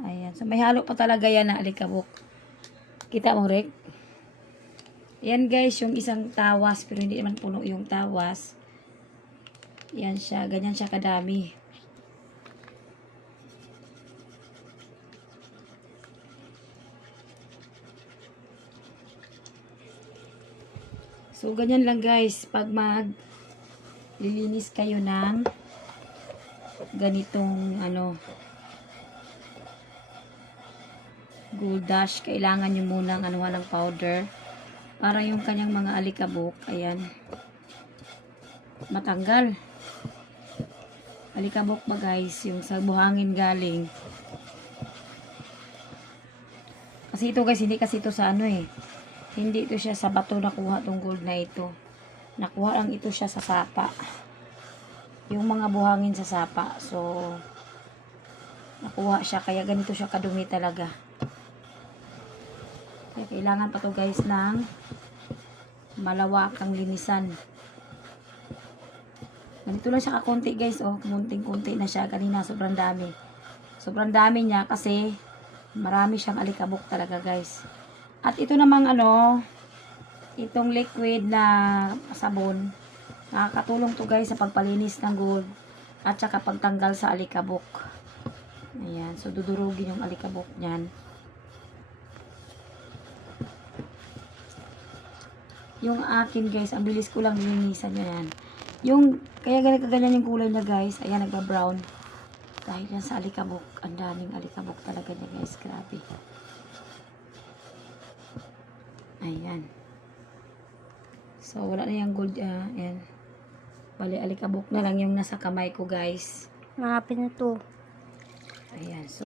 Ayan. So, may halo pa talaga yan na alikabok. Kita mo, Rick? Yan, guys, yung isang tawas. Pero hindi naman puno yung tawas. Yan siya. Ganyan siya kadami. So, ganyan lang, guys. Pag lilinis kayo ng ganitong, Gold Dash, kailangan nyo munang anuhan ng powder para yung kanyang mga alikabok, ayan, matanggal. Alikabok ba, guys, yung sa buhangin galing. Kasi ito, guys, hindi kasi ito sa hindi ito siya sa bato nakuha tong gold na ito. Nakuha lang ito siya sa sapa. Yung mga buhangin sa sapa. So, nakuha siya, kaya ganito siya kadumi talaga. Kaya kailangan pa to, guys, ng malawakang linisan. Ganito lang siya kakunti, guys. Oh, kunting-kunti na siya. Kanina sobrang dami. Sobrang dami niya kasi marami siyang alikabok talaga, guys. At ito namang itong liquid na sabon. Nakakatulong to, guys, sa pagpalinis ng gold at saka pagtanggal sa alikabok. Ayan. So, dudurugin yung alikabok niyan. Yung akin, guys, ang bilis ko lang linisan yan. Kaya ganyan yung kulay niya, guys. Ayan, nagba-brown. Dahil yan sa alikabok. Ang daming alikabok talaga niya, guys. Grabe. Ayan. So, wala na yung gold. Ayan. Bali, alikabok na lang yung nasa kamay ko, guys. Hanapin na to. Ayan. So,